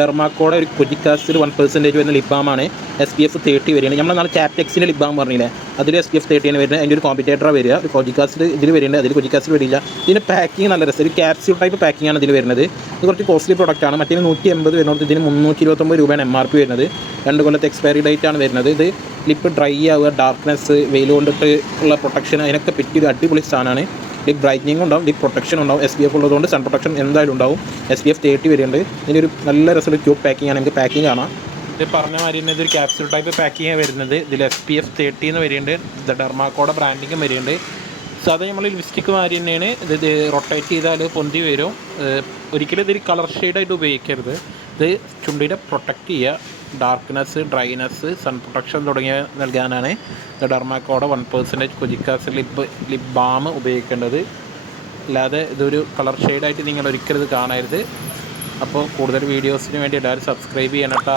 ഡെർമാക്കോടെ ഒരു കൊജിക്കാസിൽ 1% വരുന്ന lip ബാമാണ് SPF 30 വരികയാണ്. നമ്മൾ നാളെ ക്യാപ്റ്റെക്സിൻ്റെ ലിപ് ബാം പറഞ്ഞില്ലേ, അതിൽ SPF 30 ആണ് വരുന്നത്. അതിൻ്റെ ഒരു കോമ്പറ്റേറ്ററാണ് വരിക. ഒരു കൊജിക്കാസിൽ ഇതിൽ വരുന്നുണ്ട്, അതിൽ കൊജിക്കാസിൽ വരില്ല. ഇതിൻ്റെ പാക്കിങ് നല്ല രസം, ഒരു ക്യാപ്സ്യൂൾ ടൈപ്പ് പാക്കിംഗ് ആണ് ഇതിൽ വരുന്നത്. ഇത് കുറച്ച് കോസ്റ്റ്ലി പ്രൊഡക്റ്റാണ്. മറ്റേ 180 വരുന്നത്, ഇതിന് 329 രൂപയാണ് MRP വരുന്നത്. 2 കൊല്ലത്തെ എക്സ്പയറി ഡേറ്റ് ആണ് വരുന്നത്. ഇത് ലിപ്പ് ഡ്രൈ ആവുക, ഡാർക്ക്നെസ്, വെയിൽ കൊണ്ടിട്ട് ഉള്ള പ്രൊട്ടക്ഷൻ, അതിനൊക്കെ പറ്റിയൊരു അടിപൊളി സാധനമാണ്. ലിപ്പ് ബ്രൈറ്റനിങ് ഉണ്ടാവും, ലിപ്പ് പ്രൊട്ടക്ഷൻ ഉണ്ടാവും. SPF ഉള്ളതുകൊണ്ട് സൺ പ്രൊട്ടക്ഷൻ എന്തായാലും ഉണ്ടാവും. SPF 30 വരുന്നുണ്ട്. ഇതിനൊരു നല്ല രസമുള്ള ട്യൂബ് പാക്കിംഗ് ആണ്. നമുക്ക് പാക്കിംഗ് കാണാം. ഇത് പറഞ്ഞ മാതിരി തന്നെ ഇതൊരു ക്യാപ്സ്യൂൾ ടൈപ്പ് പാക്കിംഗ് വരുന്നത്. ഇതിൽ SPF 30 എന്ന് വരുന്നുണ്ട്. ഡെർമാക്കോടെ ബ്രാൻഡിങ്ങും വരുന്നുണ്ട്. സാധാരണ നമ്മൾ ലിപ്സ്റ്റിക്ക് മാതിരി തന്നെയാണ്. ഇത് റൊട്ടേറ്റ് ചെയ്താൽ പൊന്തി വരും. ഒരിക്കലും ഇതൊരു കളർ ഷെയ്ഡായിട്ട് ഉപയോഗിക്കരുത്. ഇത് ചുണ്ടിനെ പ്രൊട്ടക്റ്റ് ചെയ്യുക, ഡാർക്ക്നെസ്, ഡ്രൈനെസ്, സൺ പ്രൊട്ടക്ഷൻ തുടങ്ങിയ നൽകാനാണ് ഡെർമാക്കോടെ 1% കൊജിക്കാസ് ലിപ് ബാം ഉപയോഗിക്കേണ്ടത്. അല്ലാതെ ഇതൊരു കളർ ഷെയ്ഡായിട്ട് നിങ്ങൾ ഒരിക്കലും ഇത് കാണരുത്. അപ്പോൾ കൂടുതൽ വീഡിയോസിന് വേണ്ടി എല്ലാവരും സബ്സ്ക്രൈബ് ചെയ്യണം കേട്ടോ.